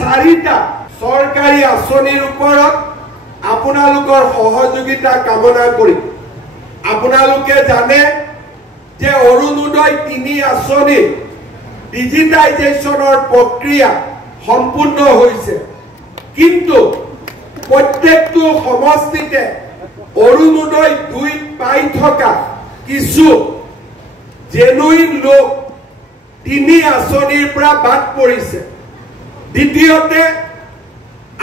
4টা চৰকাৰী আঁচনিৰ ওপৰত আপোনালোকৰ সহযোগিতা কামনা কৰি আপোনালোকে জানে যে অৰুণোদয় 3 আঁচনি ডিজিটাইজেশ্যনৰ প্ৰক্ৰিয়া সম্পূৰ্ণ হৈছে কিন্তু প্ৰত্যেকটো সমষ্টিতে অৰুণোদয় 2 পাই থকা কিছু জেনুইন লোক 3 আঁচনিৰ পৰা বাদ পৰিছে দ্বিতীয়তে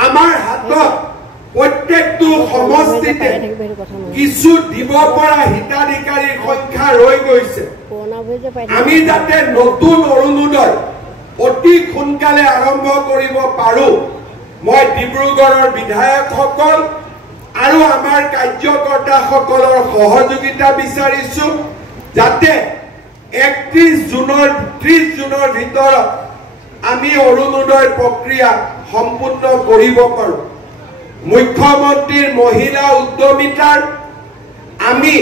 আমাৰ হাতত প্ৰত্যেকটো সমষ্টিতে কিছু দিব পৰা হিতাধিকাৰীৰ সংখ্যা ৰৈ গৈছে আমি যাতে নতুন অৰুণোদয় অতি সোনকালে আৰম্ভ কৰিব পাৰো মই ডিব্ৰুগড়ৰ বিধায়কসকল আৰু আমাৰ কাৰ্যকৰ্তাসকলৰ সহযোগিতা বিচাৰিছো যাতে 30 জুনৰ ভিতৰত আমি অৰুণোদয় প্ৰক্ৰিয়া সম্পূৰ্ণ কৰিব পাৰো মুখ্যমন্ত্ৰীৰ মহিলা উদ্যমিতাৰ আমি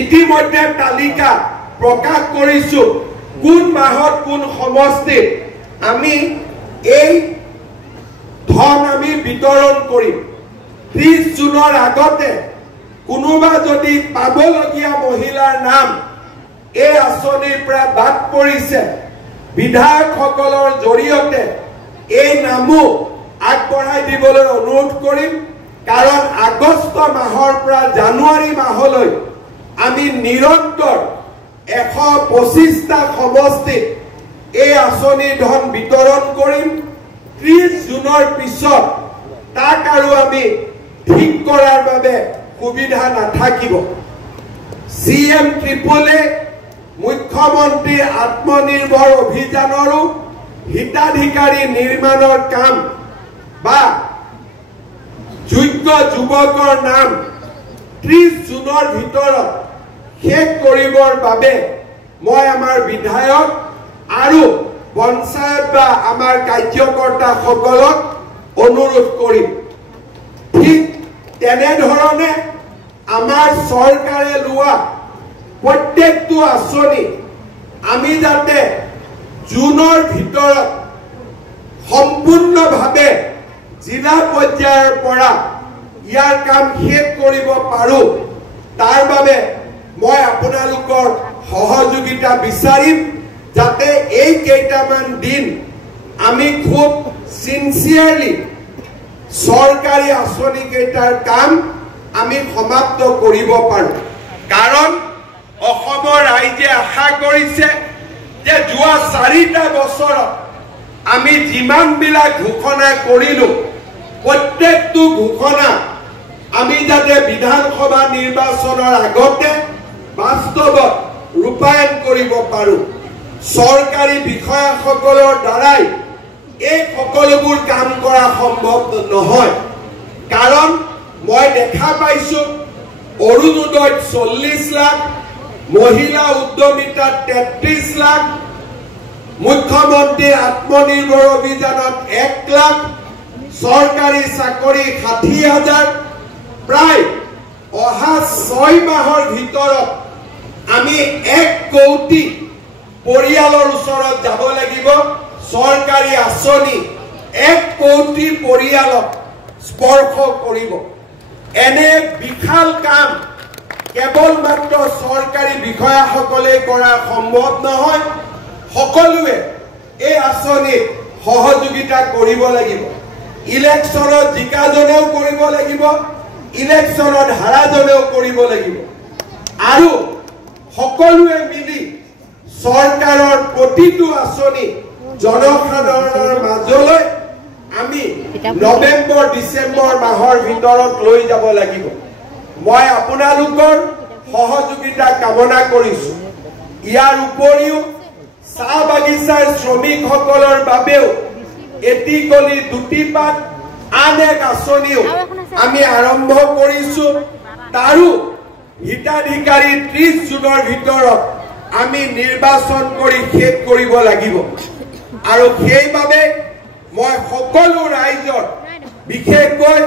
ইতিমধ্যে তালিকা প্ৰকাশ কৰিছো কোন মাহত কোন সমষ্টিত আমি এই ধন আমি বিতৰণ কৰিম 30 জুনৰ আগতে কোনোবা যদি পাবলগীয়া মহিলাৰ নাম এই আঁচনিৰ পৰা বাদ পৰিছে বিধায়কসকলৰ জৰিয়তে এই নামো আগবঢ়াই দিবলৈ অনুৰোধ কৰিম কাৰণ আগষ্ট মাহৰ পৰা জানুৱাৰী মাহলৈ আমি নিৰন্তৰ 125টা সমষ্টিত এই আঁচনিৰ ধন বিতৰণ কৰিম 30 জুনৰ পিছত তাক আৰু আমি ঠিক কৰাৰ বাবে সুবিধা নাথাকিব CM AAA মুখ্যমন্ত্ৰী আত্মনিৰ্ভৰ অভিযানৰো হিতাধিকাৰী নিৰ্মাণৰ কাম বা যোগ্য যুৱকৰ নাম 30 জুনৰ ভিতৰত শেষ কৰিবৰ বাবে মই আমাৰ বিধায়ক আৰু পঞ্চায়ত বা আমাৰ কাৰ্যকৰ্তাসকলক অনুৰোধ কৰিম ঠিক তেনেধৰণে আমাৰ চৰকাৰে লোৱা প্ৰত্যেকটো আঁচনি আমি যাতে জুনৰ ভিতৰত সম্পূৰ্ণভাৱে জিলা পৰ্যায়ৰ পৰা ইয়াৰ কাম শেষ কৰিব পাৰো তাৰ বাবে মই আপোনালোকৰ সহযোগিতা বিচাৰিম যাতে এই কেইটামান দিন আমি খুব সিনসিয়াৰলি চৰকাৰী আঁচনি কেইটাৰ কাম আমি সমাপ্ত কৰিব পাৰো কাৰণ অসমৰ ৰাইজে আশা কৰিছে যে যোৱা 4টা বছৰত আমি যিমানবিলাক ঘোষণা কৰিলো প্ৰত্যেকটো ঘোষণা আমি যাতে বিধানসভা নিৰ্বাচনৰ আগতে বাস্তৱত ৰূপায়ণ কৰিব পাৰো চৰকাৰী বিষয়াসকলৰ দ্বাৰাই এই সকলোবোৰ কাম কৰা সম্ভৱ নহয় কাৰণ মই দেখা পাইছো অৰুণোদয় 40 লাখ মহিলা উদ্যমিতা 33 লাখ মুখ্যমন্ত্ৰী আত্মনিৰ্ভৰ অভিযানত 1 লাখ চৰকাৰী চাকৰি 60,000 প্ৰায় অহা 6 মাহৰ ভিতৰত আমি 1 কোটি পৰিয়ালৰ ওচৰত যাব লাগিব চৰকাৰী আঁচনি 1 কোটি পৰিয়ালক স্পৰ্শ কৰিব এনে বিশাল কাম কেৱল মাত্ৰ চৰকাৰী বিষয়াসকলে কৰা সম্ভৱ নহয় সকলোৱে এই আঁচনিত সহযোগিতা কৰিব লাগিব ইলেকশ্যনত জিকাজনেও কৰিব লাগিব ইলেকশ্যনত হাৰাজনেও কৰিব লাগিব আৰু সকলোৱে মিলি চৰকাৰৰ প্ৰতিটো আঁচনি জনসাধাৰণৰ মাজলৈ আমি নৱেম্বৰ ডিচেম্বৰ মাহৰ ভিতৰত লৈ যাব লাগিব মই আপোনালোকৰ সহযোগিতা কামনা কৰিছো ইয়াৰ উপৰিও চাহ বাগিচাৰ শ্ৰমিকসকলৰ বাবেও এটিকলি দুটিপাত আন এক আঁচনিও আমি আৰম্ভ কৰিছো তাৰো হিতাধিকাৰী 30 জুনৰ ভিতৰত আমি নিৰ্বাচন কৰি শেষ কৰিব লাগিব আৰু সেইবাবে মই সকলো ৰাইজৰ বিশেষকৈ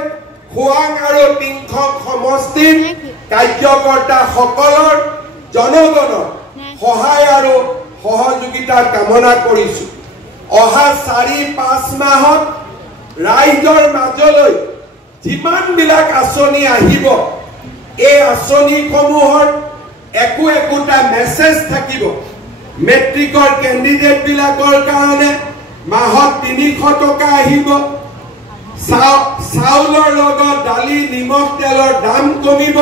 খোৱাং আৰু টিংখং সমষ্টিৰ কাৰ্যকৰ্তাসকলৰ জনগণৰ সহায় আৰু সহযোগিতা কামনা কৰিছো অহা 4-5 মাহত ৰাইজৰ মাজলৈ যিমান বিলাক আঁচনি আহিব এই আঁচনিসমূহৰ একোটা মেছেজ থাকিব মেট্ৰিকৰ কেণ্ডিডেট বিলাকৰ কাৰণে মাহত 300 টকা আহিব চাউলৰ লগত দালি নিমখ তেলৰ দাম কমিব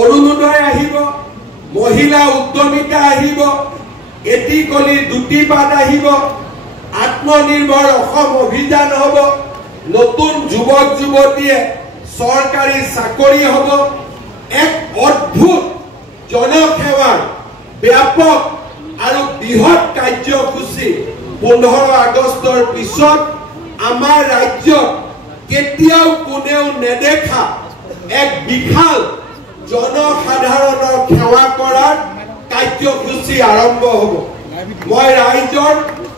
অৰুণোদয় আহিব মহিলা উদ্যমিতা আহিব এটিকলি দুটিপাত আহিব আত্মনিৰ্ভৰ অসম অভিযান হ'ব নতুন যুৱক যুৱতীয়ে চৰকাৰী চাকৰি হ'ব এক অদ্ভুত জনসেৱাৰ ব্যাপক আৰু বৃহৎ কাৰ্যসূচী 15 আগষ্টৰ পিছত আমাৰ ৰাজ্যত কেতিয়াও কোনেও নেদেখা এক বিশাল জনসাধাৰণৰ সেৱা কৰাৰ কাৰ্যসূচী আৰম্ভ হ'ব মই ৰাইজৰ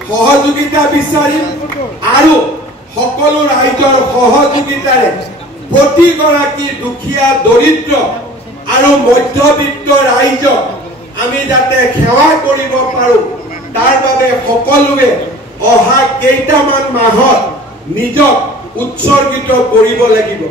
সহযোগিতা বিচাৰিম আৰু সকলো ৰাইজৰ সহযোগিতাৰে প্ৰতিগৰাকী দুখীয়া দৰিদ্ৰ আৰু মধ্যবিত্ত ৰাইজক আমি যাতে সেৱা কৰিব পাৰো তাৰ বাবে সকলোৱে অহা কেইটামান মাহত নিজক উৎসৰ্গিত কৰিব লাগিব